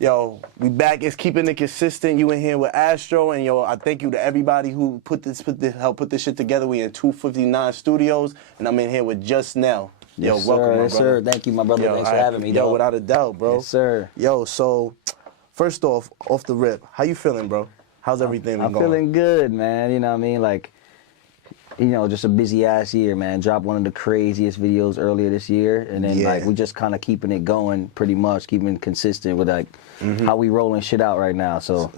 Yo, we back. It's keeping it consistent. You in here with Astro, and yo, I thank you to everybody who helped put this shit together. We in 259 Studios, and I'm in here with Just NELL. Yo, yes, welcome, sir. my brother. Yes, sir. Thank you, my brother. Yo, Thanks for having me, Yo, dog. without a doubt, bro. Yes, sir. Yo, so first off the rip, how you feeling, bro? How's everything I'm going? feeling good, man. You know what I mean? Like, you know, just a busy ass year, man. Dropped one of the craziest videos earlier this year, and then like we just kind of keeping it going, pretty much keeping it consistent with like how we rolling shit out right now. So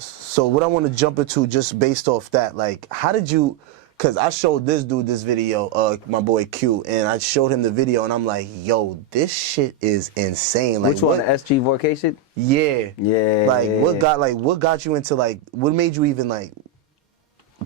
what I want to jump into, just based off that, like, how did you? Cause I showed this dude this video, my boy Q, and I showed him the video, and I'm like, yo, this shit is insane. Like, which one, the SG 4K shit? Yeah. Yeah. Like, what got you into, like, what made you even like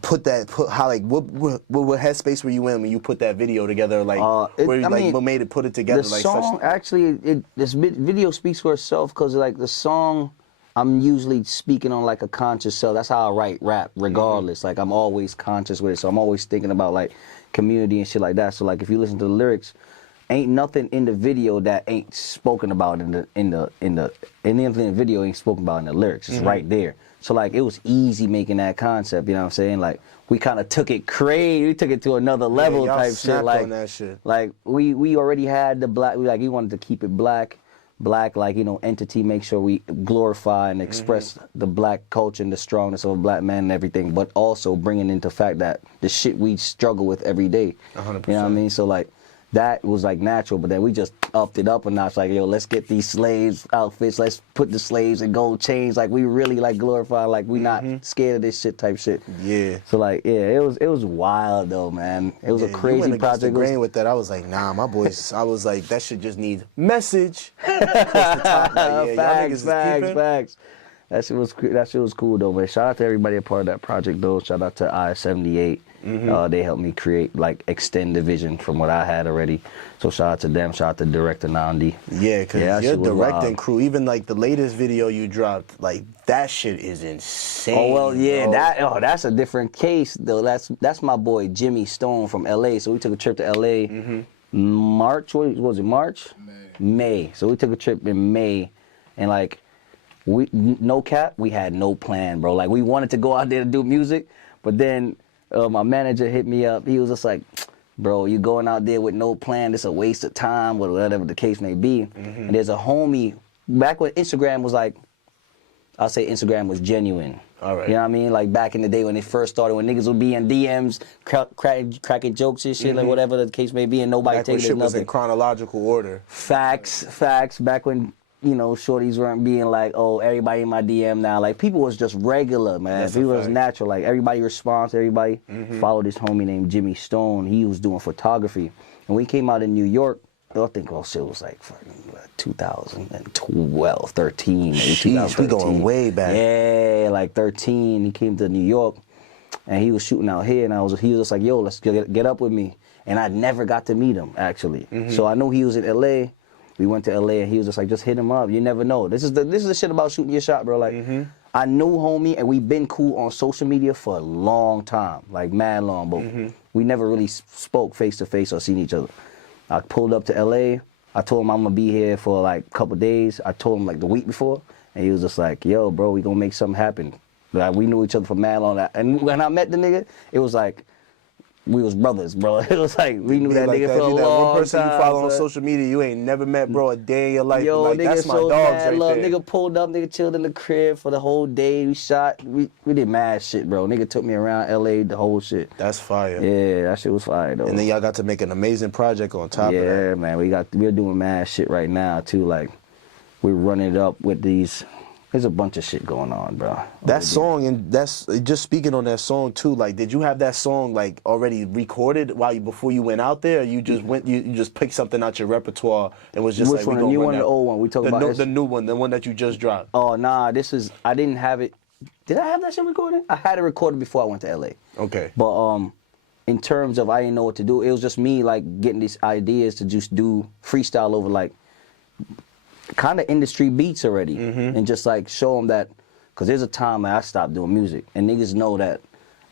what headspace were you in when you put that video together? Like, what made it put it together? The like song actually, this video speaks for itself, because like the song, I'm usually speaking on like a conscious self. That's how I write rap, regardless. Like, I'm always conscious with it, so I'm always thinking about like community and shit like that. So like, if you listen to the lyrics, ain't nothing in the video that ain't spoken about in the video ain't spoken about in the lyrics. It's right there. So like, it was easy making that concept. You know what I'm saying? Like, we kind of took it crazy. We took it to another level type shit. Like, on that shit. Like we already had the black. We wanted to keep it black, like, you know, entity. Make sure we glorify and express the black culture and the strongness of a black man and everything, but also bringing into fact that the shit we struggle with every day. 100%. You know what I mean? So like, that was like natural, but then we just upped it up a notch. Like, yo, let's get these slaves outfits. Let's put the slaves in gold chains. Like, we really like glorify. Like, we not scared of this shit type shit. Yeah. So like, yeah, it was wild though, man. It was a crazy you went against project. The grain with that. I was like, nah, my boys. I was like, that shit just needs message. Facts. That shit was cool though, man. Shout out to everybody a part of that project though. Shout out to I-78. They helped me create, like, extend the vision from what I had already. So shout out to them. Shout out to director Nandi. Yeah, because your directing crew, even like the latest video you dropped, like, that shit is insane. Oh well, yeah, bro. that's a different case though. That's my boy Jimmy Stone from LA. So we took a trip to LA. March, what was it? March? May. So we took a trip in May, and like, no cap, we had no plan, bro. Like, we wanted to go out there to do music, but then my manager hit me up. He was just like, bro, you going out there with no plan, it's a waste of time, whatever the case may be. And there's a homie, back when Instagram was like, I'll say Instagram was genuine. All right. You know what I mean? Like, back in the day when it first started, when niggas would be in DMs, cracking jokes and shit, like whatever the case may be, and nobody taking it shit was nothing. in chronological order. Facts. Back when, you know, shorties weren't being like, oh, everybody in my DM now. Like, people was just regular, man. People was natural. Like, everybody responds, everybody followed this homie named Jimmy Stone. He was doing photography. And we came out in New York, I think shit was like 2012, 13, maybe 2013. We going way back. Yeah, like 13. He came to New York, and he was shooting out here, and he was just like, yo, let's get up with me. And I never got to meet him, actually. So I know he was in LA. We went to LA, and he was just like, just hit him up. You never know. This is the shit about shooting your shot, bro. Like, I knew homie, and we've been cool on social media for a long time, like mad long, but we never really spoke face to face or seen each other. I pulled up to LA. I told him I'm gonna be here for like a couple days. I told him like the week before, and he was just like, yo, bro, we gonna make something happen. Like, we knew each other for mad long. And when I met the nigga, it was like, we was brothers, bro. It was like, we knew that nigga for a long time. One person you follow on social media, you ain't never met, bro, a day in your life. Yo, like, nigga, that's my so dogs mad right love. there. Nigga pulled up, nigga chilled in the crib for the whole day. We shot, we did mad shit, bro. Nigga took me around LA, the whole shit. That's fire. Yeah, that shit was fire, though. And then y'all got to make an amazing project on top of that. Yeah, man, we're doing mad shit right now, too. Like, we're running it up with these. There's a bunch of shit going on, bro. That song, and that's just speaking on that song too. Like, did you have that song like already recorded before you went out there? Or you just you just picked something out your repertoire and was just Which one, the new one or the old one? We talking about the new one, the one that you just dropped. Oh nah, I didn't have it. Did I have that shit recorded? I had it recorded before I went to LA. Okay. But in terms of I didn't know what to do, it was just me like getting these ideas to just do freestyle over like kind of industry beats already, and just like show them that, because there's a time that I stopped doing music, and niggas know that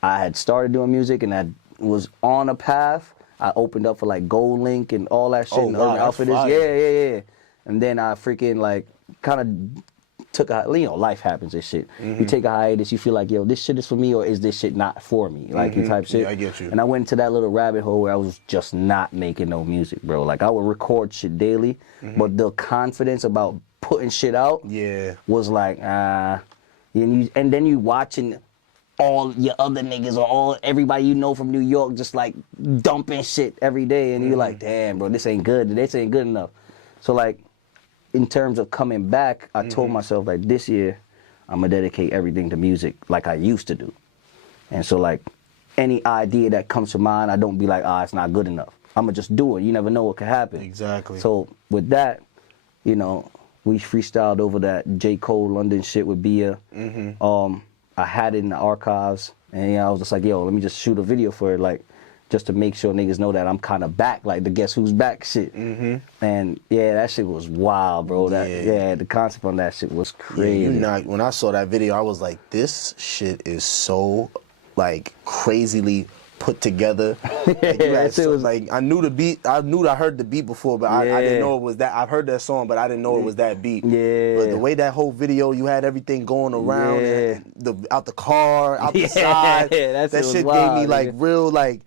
I had started doing music and I was on a path. I opened up for like Gold Link and all that shit. Oh, wow, that's fire. Yeah. And then I freaking like kind of took a, life happens and shit. You take a hiatus, you feel like, yo, this shit is for me or is this shit not for me? Like, you type shit. Yeah, I get you. And I went into that little rabbit hole where I was just not making no music, bro. Like, I would record shit daily, but the confidence about putting shit out was like, and then you watching all your other niggas or everybody you know from New York just like dumping shit every day, and you're like, damn, bro, this ain't good. This ain't good enough. So like, in terms of coming back, I told myself like this year, I'm gonna dedicate everything to music like I used to do. And so like, any idea that comes to mind, I don't be like, it's not good enough. I'm gonna just do it. You never know what could happen. Exactly. So with that, you know, we freestyled over that J. Cole London shit with Bia. I had it in the archives, and I was just like, yo, let me just shoot a video for it, like, just to make sure niggas know that I'm kind of back, like the Guess Who's Back shit. And yeah, that shit was wild, bro. The concept on that shit was crazy. When I saw that video, I was like, this shit is so like crazily put together. Like, you had like, I knew the beat. I heard the beat before, but I didn't know it was that. I've heard that song, but I didn't know it was that beat. Yeah. But the way that whole video, you had everything going around, and out the car, out the side. that shit wild, gave me like real like.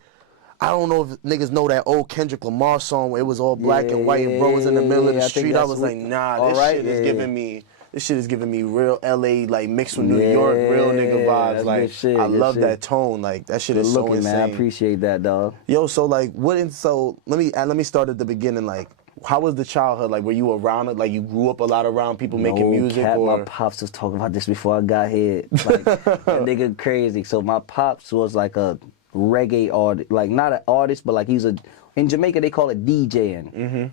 I don't know if niggas know that old Kendrick Lamar song where it was all black and white and bro was in the middle of the street. I was like, nah, this shit is giving me. This shit is giving me real LA, like mixed with New York, real nigga vibes. Like, shit, I love that tone. Like, that shit is so insane. Man, I appreciate that, dog. Yo, so like, let me start at the beginning. Like, how was the childhood? Like, were you around it? Like, you grew up a lot around people making music? My pops was talking about this before I got here. Like, that nigga crazy. So my pops was like a reggae artist, like not an artist, but like in Jamaica they call it DJing.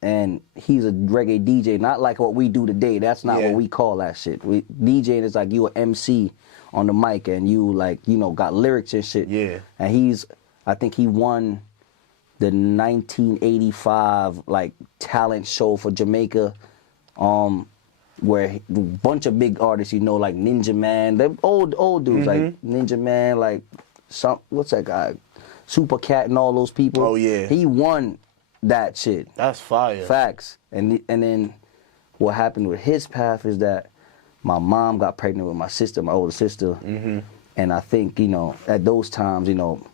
And he's a reggae DJ, not like what we do today. That's not what we call that shit. DJing is like you an MC on the mic and you like, you know, got lyrics and shit. Yeah. And I think he won the 1985 like talent show for Jamaica, where a bunch of big artists, you know, like Ninja Man, the old dudes like Ninja Man, like what's that guy? Super Cat and all those people. Oh yeah. He won that shit. That's fire. Facts. And then what happened with his path is that my mom got pregnant with my sister, my older sister. And I think, you know, at those times, you know,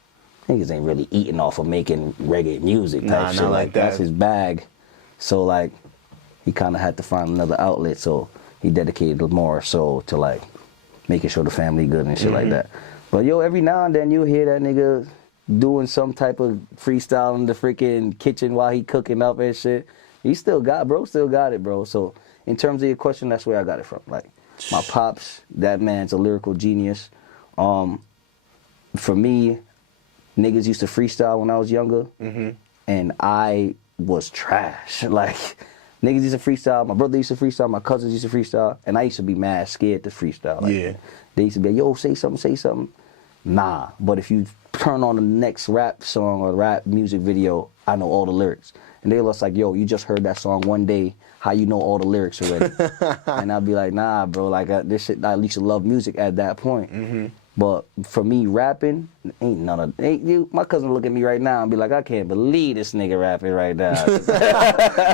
niggas ain't really eating off of making reggae music type shit. Not like that. That's his bag. So like, he kind of had to find another outlet. So he dedicated more so to like making sure the family good and shit like that. But yo, every now and then you hear that nigga doing some type of freestyle in the freaking kitchen while he cooking up and shit. He still got it, bro. So in terms of your question, that's where I got it from. Like my pops, that man's a lyrical genius. For me, niggas used to freestyle when I was younger, and I was trash. Like niggas used to freestyle, my brother used to freestyle, my cousins used to freestyle, and I used to be mad scared to freestyle. Like, they used to be like, yo, say something. Nah, but if you turn on the next rap song or rap music video, I know all the lyrics. And they was like, yo, you just heard that song one day, how you know all the lyrics already? And I'd be like, nah, bro, like this shit, I at least love music at that point. But for me, rapping, ain't none of my cousin look at me right now and be like, I can't believe this nigga rapping right now.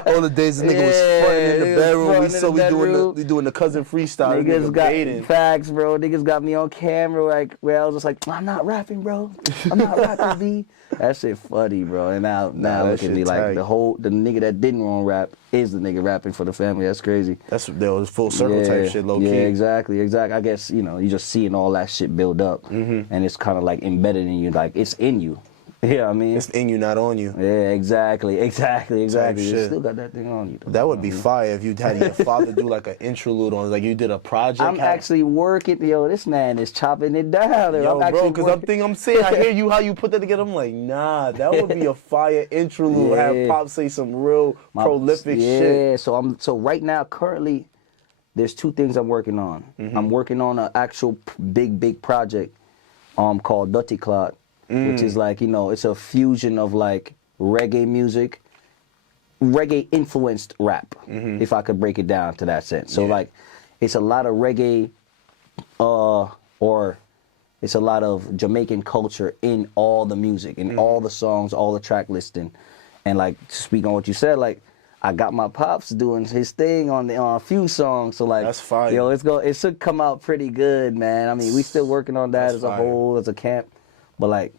All the days this nigga was fronting in the bedroom. We doing the cousin freestyle. Niggas got facts, bro. Niggas got me on camera like where I was just like, I'm not rapping, bro. I'm not rapping, B. That shit funny, bro. And now look at me like the nigga that didn't want to rap is the nigga rapping for the family. That's crazy. That was full circle type shit, low key. Yeah, exactly. I guess, you know, you just seeing all that shit build up, and it's kind of like embedded in you, like it's in you. Yeah, I mean, it's in you, not on you. Yeah, exactly. You still got that thing on you, though. That would be fire if you had your father do like an interlude on, like you did a project. I'm actually working. Yo, this man is chopping it down. Yo, bro, because I'm saying, I hear you how you put that together. I'm like, nah, that would be a fire interlude. Have Pop say some real prolific shit. Yeah, so right now, currently, there's two things I'm working on. I'm working on an actual big project called Dirty Clot, which is like, you know, it's a fusion of like reggae music, reggae influenced rap, if I could break it down to that sense. So like, it's a lot of reggae, or it's a lot of Jamaican culture in all the music, in all the songs, all the track listing. And like, to speak on what you said, like, I got my pops doing his thing on a few songs. So like, that's fire. Yo, it should come out pretty good, man. I mean, we still working on that as a whole, as a camp. But like,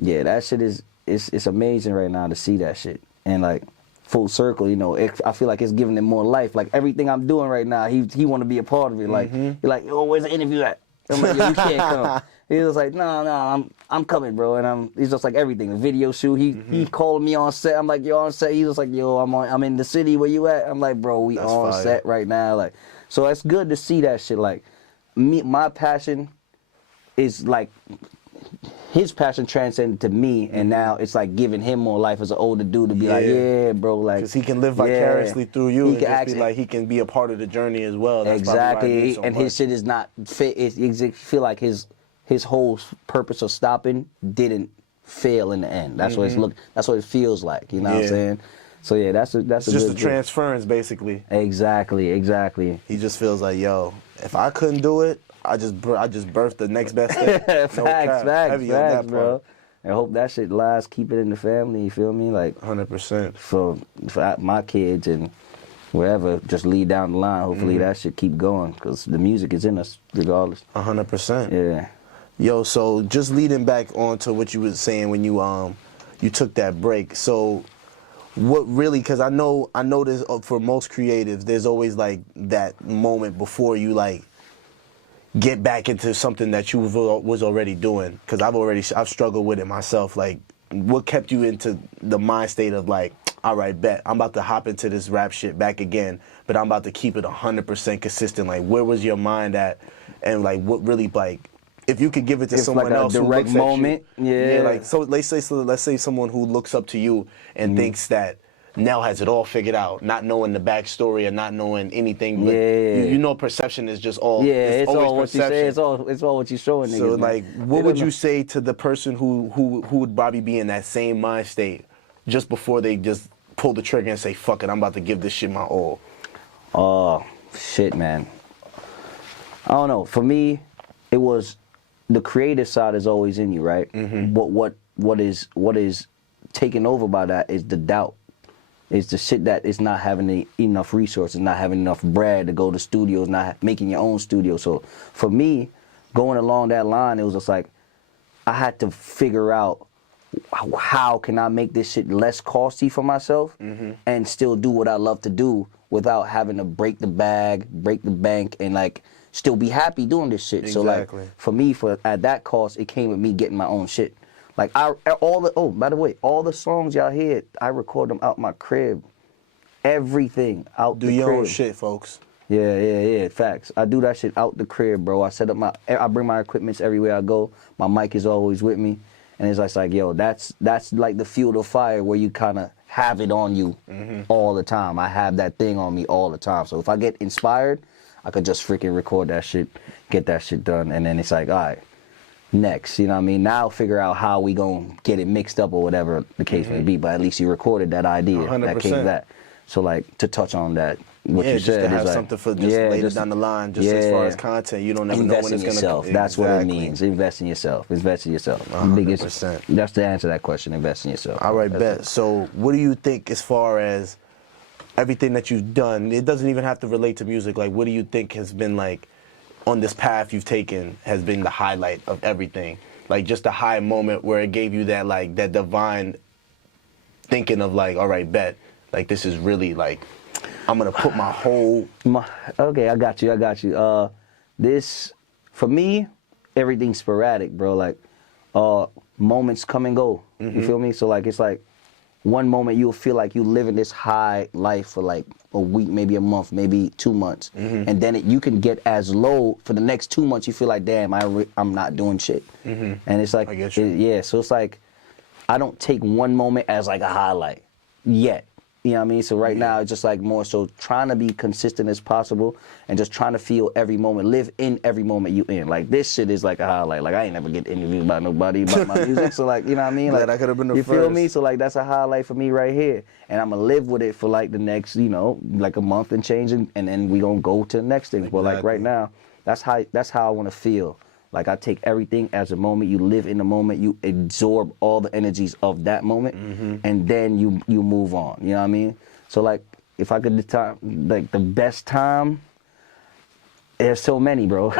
yeah, that shit it's amazing right now to see that shit. And like, full circle, you know, I feel like it's giving him more life. Like everything I'm doing right now, he want to be a part of it. Like, you're like, yo, where's the interview at? I'm like, yo, you can't come. He was like, no, I'm coming, bro. And he's just like everything. The video shoot, he called me on set. I'm like, yo, on set. He was like, yo, I'm in the city. Where you at? I'm like, bro, we that's on fire. Set right now. Like, so it's good to see that shit. Like, my passion is like, his passion transcended to me, and now it's like giving him more life as an older dude to be like, yeah, bro, like, because he can live vicariously through you, and just be like, he can be a part of the journey as well. That's exactly, and his shit is not fit. It feel like his whole purpose of stopping didn't fail in the end. That's what it's that's what it feels like. You know what I'm saying? So yeah, that's it's just a transference, basically. Exactly. He just feels like, yo, if I couldn't do it, I just birthed the next best thing. Facts, bro. I hope that shit lasts. Keep it in the family. You feel me? Like 100%. For my kids and wherever, just lead down the line. Hopefully that shit keep going, because the music is in us regardless. 100%. Yeah. Yo, so just leading back onto what you were saying when you took that break. So what really, because I know there's, for most creatives, there's always like that moment before you like get back into something that you was already doing. Because I've struggled with it myself. Like, what kept you into the mind state of like, all right, bet, I'm about to hop into this rap shit back again, but I'm about to keep it 100% consistent. Like, where was your mind at? And like, what really, like, if you could give it to someone like else who looks moment, at you, yeah, like, so let's say someone who looks up to you and thinks that Nell has it all figured out, not knowing the backstory or not knowing anything. But you know, perception is just all. Yeah, it's all what perception. You say. It's all what you showing niggas. So like, what would you say to the person who would probably be in that same mind state just before they just pull the trigger and say, "Fuck it, I'm about to give this shit my all"? Oh shit, man. I don't know. For me, it was the creative side is always in you, right? But what is taken over by that is the doubt. It's the shit that is not having enough resources, not having enough bread to go to studios, not making your own studio. So for me, going along that line, it was just like, I had to figure out how can I make this shit less costly for myself and still do what I love to do without having to break the bag, break the bank, and like still be happy doing this shit. Exactly. So like for me, at that cost, it came with me getting my own shit. Like by the way, all the songs y'all hear, I record them out my crib. Everything out the crib. Do your own shit, folks. Yeah, facts. I do that shit out the crib, bro. I bring my equipments everywhere I go. My mic is always with me. And it's like, yo, that's like the fuel to fire where you kind of have it on you all the time. I have that thing on me all the time. So if I get inspired, I could just freaking record that shit, get that shit done. And then it's like, all right. Next, you know what I mean? Now figure out how we gonna get it mixed up or whatever the case may be, but at least you recorded that idea 100%. That came back. So like, to touch on that, what you just said to have is like, something for later down the line, just as far as content, you don't never know when it's gonna yourself. That's what it means. Invest in yourself. Invest in yourself. 100%. That's the answer to that question. Invest in yourself. All right, bet. So what do you think as far as everything that you've done? It doesn't even have to relate to music. Like, what do you think has been like on this path you've taken has been the highlight of everything? Like just a high moment where it gave you that like that divine thinking of like, all right, bet, like this is really like, I'm gonna put my whole. Okay, I got you. This for me, everything's sporadic, bro. Like moments come and go. You feel me? So like it's like one moment you'll feel like you living this high life for like a week, maybe a month, maybe 2 months, and then you can get as low for the next 2 months. You feel like, damn, I'm not doing shit, and it's like, yeah. So it's like, I don't take one moment as like a highlight yet. You know what I mean? So right now, it's just like more so trying to be consistent as possible and just trying to feel every moment, live in every moment you in. Like this shit is like a highlight. Like I ain't never get interviewed by nobody about my music. So like, you know what I mean? Like I could have been the you first. feel me? So like that's a highlight for me right here. And I'm gonna live with it for like the next, you know, like a month and change, and then we gonna go to the next thing. Exactly. But like right now, that's how I wanna feel. Like I take everything as a moment. You live in the moment. You absorb all the energies of that moment, and then you move on. You know what I mean? So like if I could time like the best time, there's so many, bro.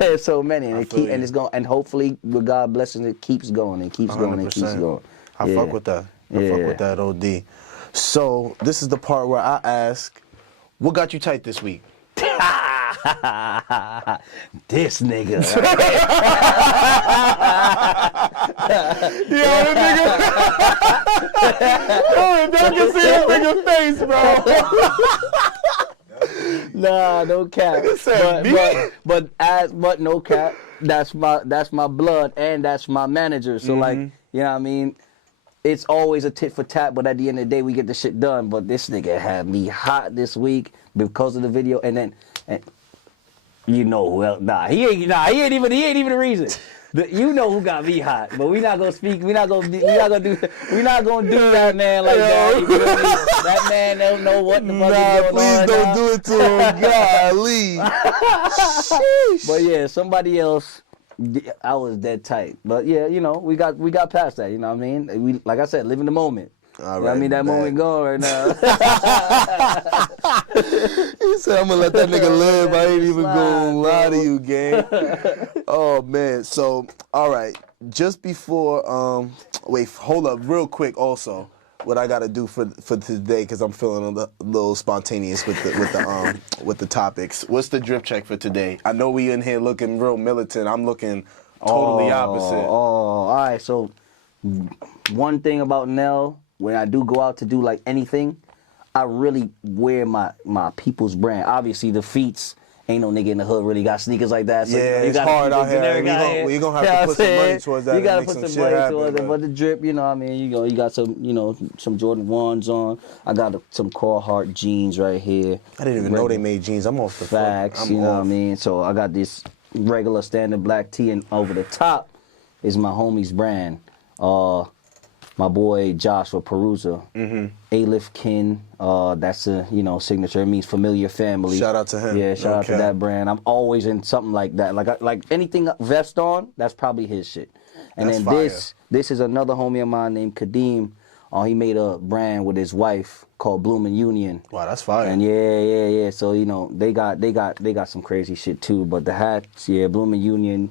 There's so many, and it's going, and hopefully with God blessing, it keeps going and keeps going and keeps going. I fuck with that. I fuck with that, OD. So this is the part where I ask, what got you tight this week? This nigga. Yo, that nigga. Yo, if y'all can see this nigga's face, bro. Nah, no cap. But no cap. That's my blood and that's my manager. So like, you know what I mean? It's always a tit for tat, but at the end of the day, we get the shit done. But this nigga had me hot this week because of the video, and you know, well, he ain't even the reason. You know who got me hot, but we not gonna speak. We not gonna do that man like that. You feel me? That man don't know what the fuck is going on. Please don't do it to him. Golly. Sheesh. But yeah, somebody else. I was dead tight, but yeah, you know, we got past that. You know what I mean? We, like I said, live in the moment. All right, you know what I mean, that moment going right now. He said, "I'm gonna let that nigga live. I ain't even gonna lie to you, gang." Oh man. So, all right. Just before, wait, hold up, real quick. Also, what I gotta do for today, because I'm feeling a little spontaneous with the topics. What's the drip check for today? I know we in here looking real militant. I'm looking totally opposite. Oh, all right. So, one thing about NELL, when I do go out to do like anything, I really wear my people's brand. Obviously, the feats. Ain't no nigga in the hood really got sneakers like that. So, yeah, you know, it's hard out here. We're going to have to put some money towards that. You got to put some money towards it. But the drip, you know what I mean? You got some, you know, some Jordan 1s on. I got some Carhartt jeans right here. I didn't even know they made jeans. I'm off the facts, you know what I mean? So I got this regular standard black tee, and over the top is my homie's brand. My boy Joshua Perusa, A-Lift Kin, that's a, you know, signature. It means familiar family. Shout out to him. Yeah, shout out to that brand. I'm always in something like that. Like anything vest on, that's probably his shit. And that's then fire. This is another homie of mine named Kadeem. He made a brand with his wife called Bloomin' Union. Wow, that's fire. And yeah. So, you know, they got some crazy shit too. But the hats, yeah, Bloomin' Union,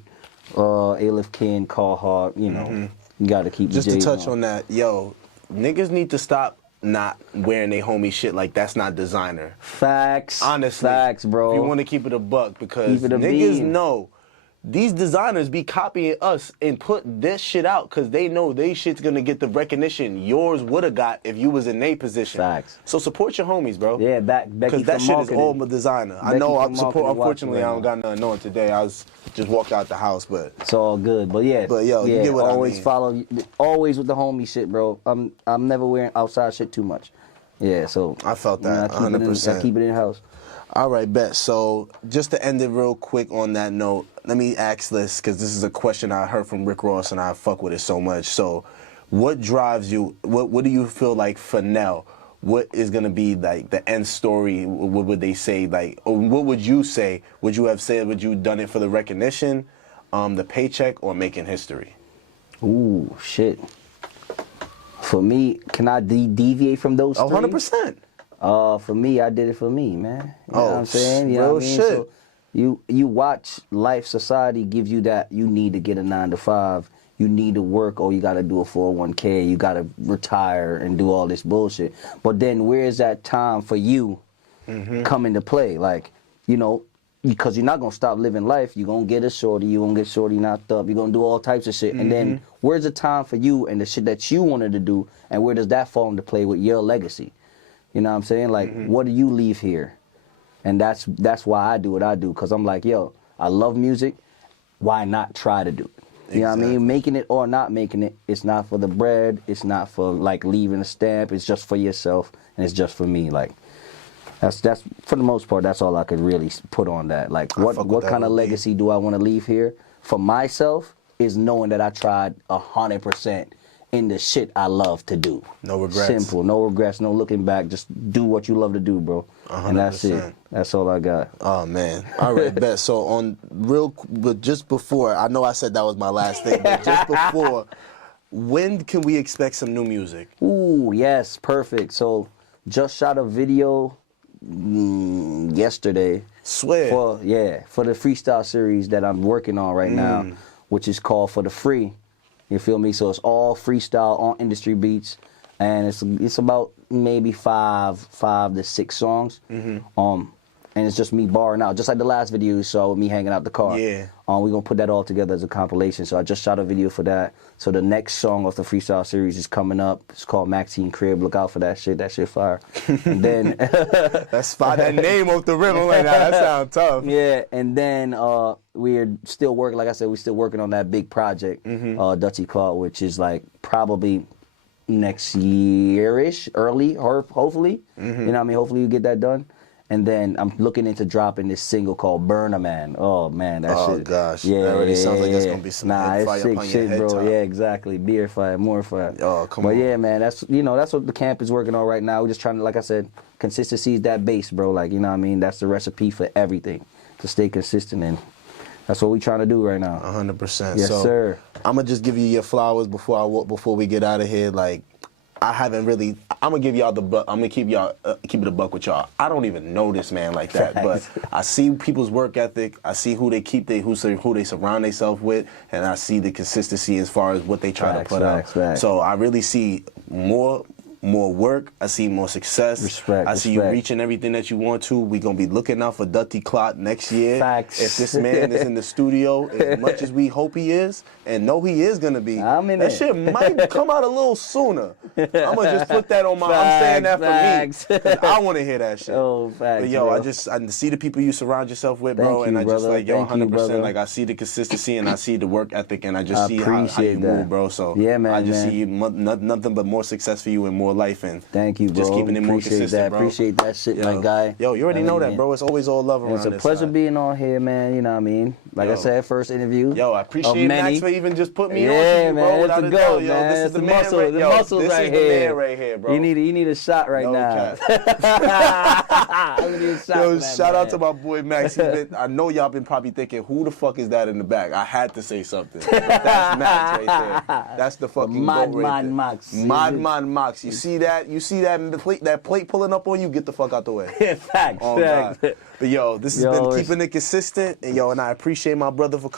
A-Lift Kin, Carhartt, you know. You gotta keep just to touch on that, yo, niggas need to stop not wearing they homie shit like that's not designer. Facts. Honestly. Facts, bro. You want to keep it a buck because niggas know these designers be copying us and put this shit out because they know they shit's gonna get the recognition yours would have got if you was in their position. Facts. So support your homies, bro. Yeah, because that shit is all designer. I know I'm unfortunately, I don't got nothing on today. I was just walked out the house, but it's all good. But yeah, yo, you get what always I mean. Follow, always with the homie shit, bro. I'm never wearing outside shit too much. Yeah, so I felt that 100%. I keep it in house. All right, bet. So just to end it real quick on that note, let me ask this because this is a question I heard from Rick Ross and I fuck with it so much. So what drives you? What do you feel like for NELL? What is going to be like the end story? What would they say? Like, or what would you say? Would you have said, would you done it for the recognition, the paycheck, or making history? Ooh, shit. For me, can I deviate from those three? 100%. For me, I did it for me, man. You know what I'm saying? You know what I mean? Shit. So you watch life, society gives you that you need to get a 9-to-5, you need to work, or you got to do a 401k, you got to retire and do all this bullshit. But then where's that time for you come into play? Like, you know, because you're not going to stop living life. You're going to get a shorty, you're going to get shorty knocked up, you're going to do all types of shit. And then where's the time for you and the shit that you wanted to do, and where does that fall into play with your legacy? You know what I'm saying? Like, what do you leave here? And that's why I do what I do, because I'm like, yo, I love music. Why not try to do it? You know what I mean? Making it or not making it, it's not for the bread. It's not for, like, leaving a stamp. It's just for yourself, and it's just for me. Like, that's for the most part, that's all I could really put on that. Like, what kind of legacy do I want to leave here? For myself is knowing that I tried 100% in the shit I love to do. No regrets. Simple, no regrets, no looking back. Just do what you love to do, bro. 100%. And that's it. That's all I got. Oh, man. All right, bet. So but just before, I know I said that was my last thing, but just before, when can we expect some new music? Ooh, yes, perfect. So just shot a video yesterday. Swear. For the freestyle series that I'm working on right now, which is called For the Free. You feel me? So it's all freestyle on industry beats, and it's about maybe five to 6 songs. And it's just me barring out, just like the last video you saw with me hanging out the car. Yeah. We're gonna put that all together as a compilation. So I just shot a video for that. So the next song of the freestyle series is coming up. It's called Maxine Crib. Look out for that shit. That shit fire. And then that's fire. That name off the river right now. That sounds tough. Yeah. And then we're still working. Like I said, we're still working on that big project, Dutchy Claw, which is like probably next year-ish, early, or hopefully. You know what I mean? Hopefully you get that done. And then I'm looking into dropping this single called Burner Man. Oh man, that shit. Oh gosh. Yeah, that already sounds like it's gonna be some it's fire sick up on shit, your head bro. top. Yeah, exactly. Beer fire, more fire. Oh, come on. But yeah, man, that's what the camp is working on right now. We're just trying to, like I said, consistency is that base, bro. Like, you know what I mean? That's the recipe for everything. To stay consistent, and that's what we're trying to do right now. 100%. Yes, sir. I'm gonna just give you your flowers before we get out of here. Like, I haven't really. I'm gonna give y'all the. I'm gonna keep it a buck with y'all. I don't even know this man like that, but I see people's work ethic. I see who they who they surround themselves with, and I see the consistency as far as what they try to put out. So I really see more work. I see more success. Respect. I see you reaching everything that you want to. We're going to be looking out for Dutty Clot next year. Facts. If this man is in the studio as much as we hope he is, and know he is going to be, that shit might come out a little sooner. I'm going to just put that on my, I'm saying that for me. 'Cause I want to hear that shit. Oh, facts, but yo, bro. I see the people you surround yourself with, bro, Thank you, and I just brother. like, yo, Thank you, 100%, brother. like I see the consistency and I see the work ethic and I just see how you that. move, bro. So yeah, man, I just see you, nothing but more success for you and more life, and thank you, bro. just keeping it more consistent, that. bro. Appreciate that shit, my guy. Yo, you already know that, bro. It's always all love around It's a this pleasure side. being on here, man. You know what I mean? Like I said, first interview. Yo, I appreciate Max for even just putting me on yeah, to you, bro. man, Without it's a a doubt, go, yo. man. This is It's the the man muscle, right, the yo, muscles this right is the here. man right here, bro. You need a shot right No now. Yo, shout out to my boy Max. I know y'all been probably thinking, who the fuck is that in the back? I had to say something. But that's Max right there. That's the fucking Madman Max. Madman Max. You see that? You see that plate pulling up on you? Get the fuck out the way. Facts. Oh, God. But yo, this has been keeping it consistent, and I appreciate my brother for